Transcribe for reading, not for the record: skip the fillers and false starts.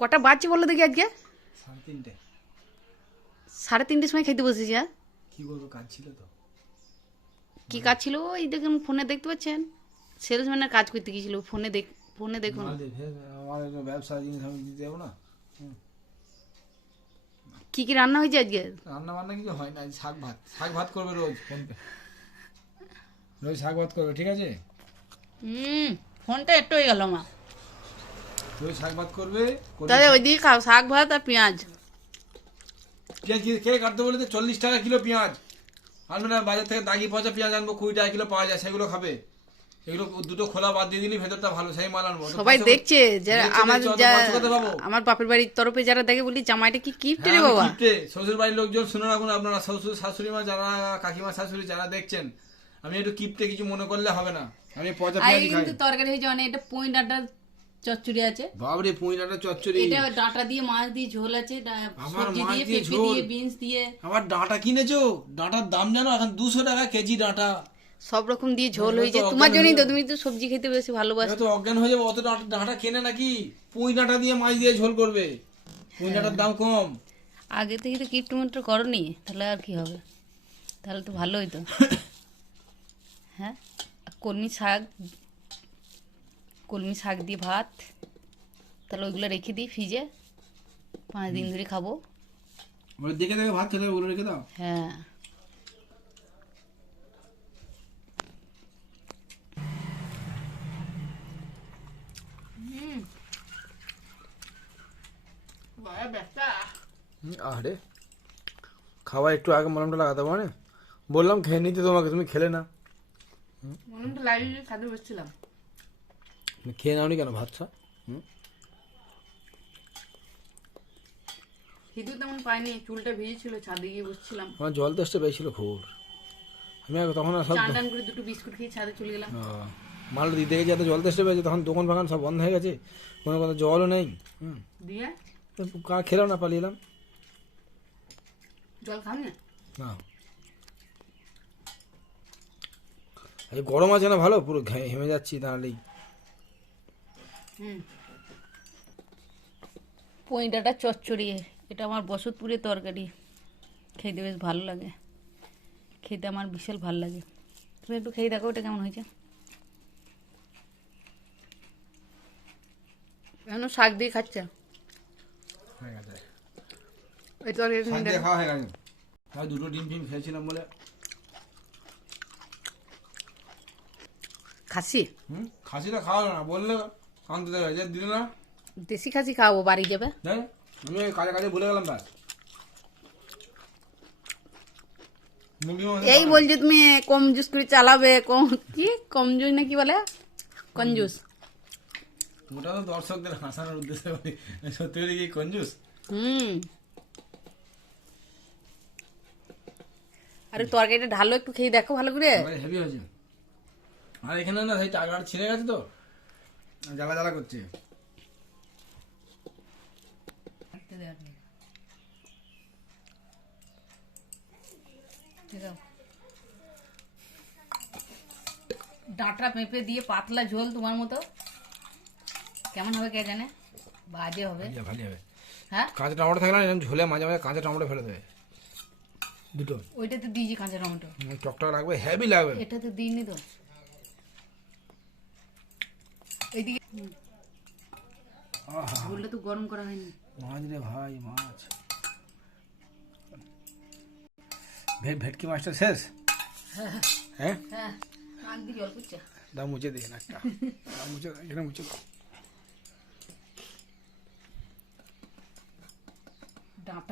কটা বাজছে বলো দেখি আজকে? 3:30। 3:30 সময় খেতে বসেছি। হ্যাঁ, কি করবো, কাজ ছিল তো। কি কাজ ছিল? ওই দেখুন ফোনে দেখতে পাচ্ছেন, সেলসম্যানের কাজ করতে গিয়েছিল। ফোনে দেখুন। আমার একটা ব্যবসা জিনিস আমি দিতে যাবো না। কি কি রান্না হয়েছে আজকে? রান্না বান্না কিছু হয় না, শাক ভাত করবে রোজ। রোজ শাক ভাত করবে, ঠিক আছে? ফোনটা একটু হয়ে গেল আমার। রোজ শাক ভাত করবে। তাহলে ওই দিকে খাও, শাক ভাত আর পেঁয়াজ। পেঁয়াজ কে কাটতে বলেছে? 40 টাকা কিলো পেঁয়াজ আনবে না বাজার থেকে, দাগি পচা পেঁয়াজ আনবো, 20 টাকা কিলো পাওয়া যায়, সেগুলো খাবে। এগুলো দুটো খোলা বাদ দিয়ে দিলি ভেতরটা ভালো, সেই মাল আনবো। সবাই দেখছে যে দেখছে, আমার বাপের বাড়ির তরফে যারা দেখে, বলি জামাইটা কি গিফট রে বাবা। শ্বশুর বাড়ির লোকজন শুনে রাখুন, আপনারা শ্বশুর শাশুড়ি মা যারা, কাকিমা শাশুড়ি যারা দেখছেন, আমি একটু কিপটে কিছু মনে করলে হবে না। আমি পচা পেঁয়াজ খাই। কিন্তু তরকারি হয়েছে অনেক। এটা পুঁই ডাঁটা চচ্চড়ি আছে। বাবরে, পুঁই ডাঁটা চচ্চড়ি। এটা ডাঁটা দিয়ে মাছ দিয়ে ঝোল আছে, সবজি দিয়ে, পেঁপে দিয়ে, বিনস দিয়ে। আবার ডাঁটা কিনেছো? ডাঁটার দাম জানো এখন 200 টাকা কেজি ডাঁটা। সব রকম দিয়ে ঝোল হয়েছে। তোমার জন্যই তো, তুমি তো সবজি খেতে বেশি ভালোবাসো। তো অজ্ঞান হয়ে যাবে, অত ডাঁটা কেনে নাকি? পুঁই ডাঁটা দিয়ে মাছ দিয়ে ঝোল করবে। পুঁই ডাঁটার দাম কম। আগে থেকে তো কিপট মিপ্ট করনি, তাহলে আর কি হবে? তাহলে তো ভালোই তো। হ্যাঁ, কলমি শাক দিয়ে ভাত, তাহলে ওইগুলো রেখে দিই ফ্রিজে, 5 দিন ধরে খাবো। দেখে দেখে ভাত খেতে, ওগুলো রেখে দাও। হ্যাঁ, আরে খাওয়া একটু আগে মলমটা লাগাতে মানে বললাম খেয়ে নিতে তোমাকে, তুমি খেলে না। খাতে বসছিলাম। খেয়ে নাওনি কেন ভাতটা? খিদে তেমন পাইনি, চুলটা ভিজেছিল, ছাদে গিয়ে বসছিলাম। আমার জল তেষ্টা পেয়েছিল খুব। আমি তখন সব চান টান করে 2টো বিস্কুট খেয়ে ছাদে চলে গেলাম। মাল দিতে গেছে, এত জল তেষ্টা পেয়েছে, তখন দোকান ফাঁকান সব বন্ধ হয়ে গেছে, কোনো কথা জলও নেই। দিয়ে খেলাম না, পালিয়ে এলাম। জল খাও না? না, এই গরম আছে না, ভালো পুরো হেমে যাচ্ছি তাহলেই। পুঁই ডাঁটা চচ্চড়ি, এটা আমার বসতপুরের তরকারি। খেতে বেশ ভালো লাগে, খেতে আমার বিশাল ভালো লাগে। তুমি একটু খেয়ে দেখো ওটা কেমন হয়েছে। এখন শাক দিয়ে খাচ্ছে। এই তরকারি খাওয়া হয়ে গেছে। তাই 2টো ডিম খেয়েছিলাম বলে। খাসি? খাসিটা খাওয়া না বললে আনতে দেবে, দিলে না। দেশি খাসি খাওয়াবো, বাড়ি যাবে। আমি কাজে ভুলে গেলাম। তার এই বলছো তুমি কম জুস করে চালাবে, কম জুস না কি বলে, কঞ্জুস। ওটা তো দর্শকদের হাসানোর উদ্দেশ্যে বলি, সত্যি বলি কি কঞ্জুস। আরে তরকারিটা ঢালো, একটু খেয়ে দেখো ভালো করে। হেভি হয়েছে। আর এখানে না সেই টাকাটা ছিঁড়ে গেছে তো, জ্বালা জ্বালা করছে। ডাঁটা পেঁপে দিয়ে পাতলা ঝোল তোমার মতো, কেমন হবে কে জানে, বাজে হবে। ভালো হবে। হ্যাঁ, কাঁচা টমেটো থাকলে না, এরকম ঝোলে মাঝে মাঝে কাঁচা টমেটো ফেলে দেবে, দুটো। ওইটাতে দিয়েছি কাঁচা টমেটো, টকটক লাগবে, হেভি লাগবে। এটাতে দিইনি তো। এইদিকে ঝোলটা তো গরম করা হয়নি। মাছ রে ভাই, মাছ। ভেটকি মাছটা শেষ। হ্যাঁ, নাক দিয়ে জল পড়ছে। দাও মুছে দিই নাকটা, মুছে এখানে মুছে দাও। ডাঁটা